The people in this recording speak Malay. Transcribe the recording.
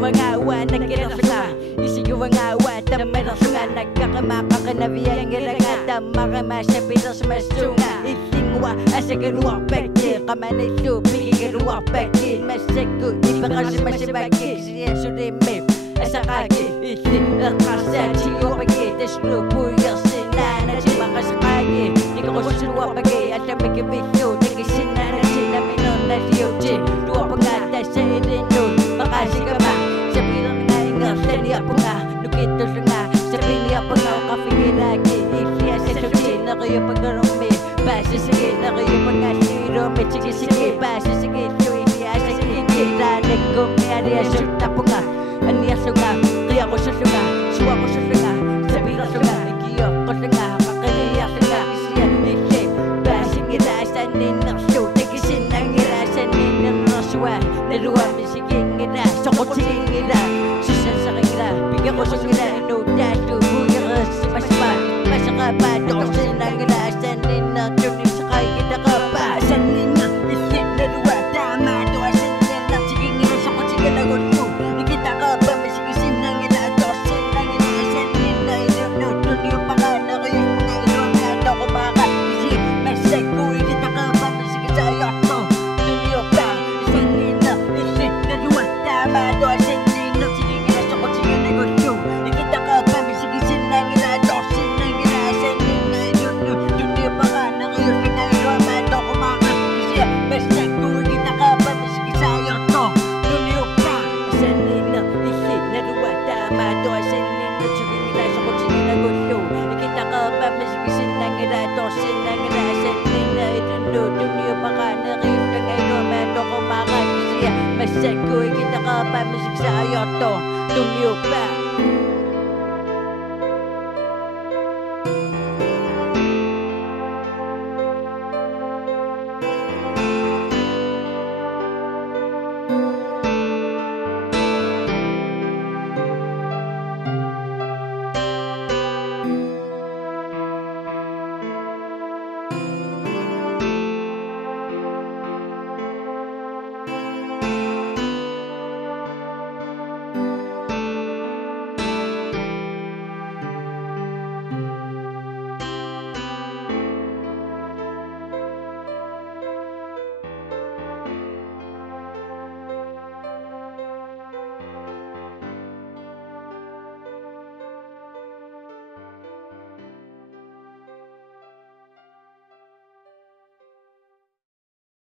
Isigawangawa, nagkirasunga. Isigawangawa, tamarasuga. Nagkakamakakanabiyan, ngirangata. Makamasapitas masunga. Itingwa, asagaruwa pagki. Kamanisu, pigigaruwa pagki. Masaku, ipakasimasibagi. Siya surimi, asakagi. Iting, akasa, tiyo pagi. Taslo, puyasin na. Nasimakasakagi. Ikakusuwa pagi. At amikibito, nagisinana. Sinaminon na siyoji. Dua pangata sa irinun. Makasih ka ba? Sabi lang nga ingat. Tani ako nga. Nukito siya nga. Sabi niya pa nga. Kapigiragi. Isiya sa suki. Na kayo pagkarami. Basi sige. Na kayo pangasiro. May sige. Basi sige. Suwi niya sa sige. Ranig ko nga. Niya suta po nga. Aniya sa nga. Kaya ko sa nga. Suwa ko sa nga. Sabi lang sa nga. Ikiyo ko sa nga. Makaniya sa nga. Isiya. Isi. Basi ngirasan ninakso. Nagisin ang ngirasan ninakaswa. Naluwa misiging ngira. Sokotsiging ngira. Susan sa kangira. Bigyan ko sa ngira. No dato. Buya ka sa masma. Masaka pa. Dosin ang ngirasan ninakso. Sakay kita ka pa. Asan ninak. Isip naluwa. Tama. Doasin ninak. Siging ngira. Sokotsiging nagot ko. Nikita ka pa. Masigisin ang ngira. Dosin ang ngirasan ninak. Inunod yung pangalan ko yung mga ilong. Ako baka. Isip. Masay ko. Ikita ka pa. Masigis sa ayot ko. Tunyo pa. Isang nina. Isip naluwa. Tama. Doasin ninak. Siging ngira. Sokotsiging nagot ko. Nikita ka pa. Masigisin ang ngira. Dosin ang ngirasan ninak. Inunod yung pangalan ko yung mga ilong. Ako baka. Isip. Masay ko. Ikita ka pa. Masigis sa ayot ko. Tunyo pa. Isang nina. Isip naluwa. Tama. Doasin ninak. Siging ngira. Sokotsiging nagot ko. Ikita ka pa. Masigisin ang ngira. Dosin ang ngirasan ninak. Inunod yung pangalan ko yung mga ilong. Ako baka. Isip. Masay ko. Ikita ka pa. Masigis sa ayot ko. Tunyo pa.